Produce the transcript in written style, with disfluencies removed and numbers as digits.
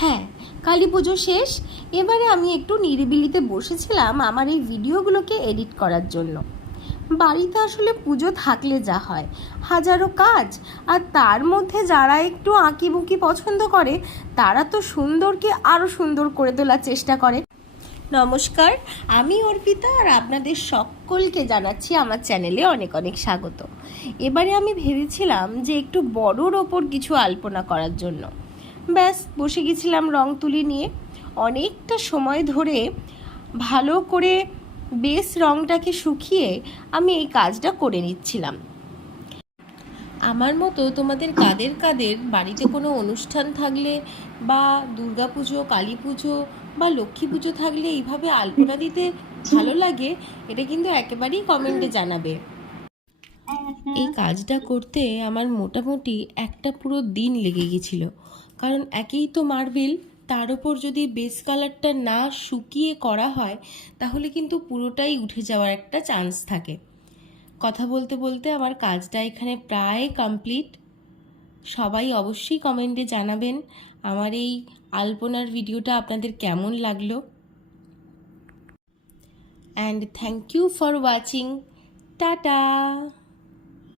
হ্যাঁ, কালী পুজো শেষ। এবারে আমি একটু নিরিবিলিতে বসেছিলাম আমার এই ভিডিওগুলোকে এডিট করার জন্য। বাড়িতে আসলে পুজো থাকলে যা হয়, হাজারো কাজ, আর তার মধ্যে যারা একটু আঁকিবুকি পছন্দ করে তারা তো সুন্দরকে আরও সুন্দর করে তোলার চেষ্টা করে। নমস্কার, আমি অর্পিতা, আর আপনাদের সকলকে জানাচ্ছি আমার চ্যানেলে অনেক অনেক স্বাগত। এবারে আমি ভেবেছিলাম যে একটু বড়োর ওপর কিছু আলপনা করার জন্য ব্যাস বসে গেছিলাম রং তুলি নিয়ে। অনেকটা সময় ধরে ভালো করে বেস রংটাকে শুকিয়ে আমি এই কাজটা করে নিচ্ছিলাম। আমার মতো তোমাদের কাদের কাদের বাড়িতে কোনো অনুষ্ঠান থাকলে বা দুর্গা পুজো, কালী পুজো বা লক্ষ্মী পুজো থাকলে এইভাবে আলপনা দিতে ভালো লাগে, এটা কিন্তু একেবারেই কমেন্টে জানাবে। এই কাজটা করতে আমার মোটামুটি একটা পুরো দিন লেগে গেছিল, কারণ একেই তো মার্বেল, তার উপর যদি বেস কালারটা না শুকিয়ে করা হয় তাহলে কিন্তু পুরোটাই উঠে যাওয়ার একটা চান্স থাকে। কথা বলতে বলতে আমার কাজটা এখানে প্রায় কমপ্লিট। সবাই অবশ্যই কমেন্টে জানাবেন আমার এই আলপনার ভিডিওটা আপনাদের কেমন লাগলো। And thank you for watching. Tata.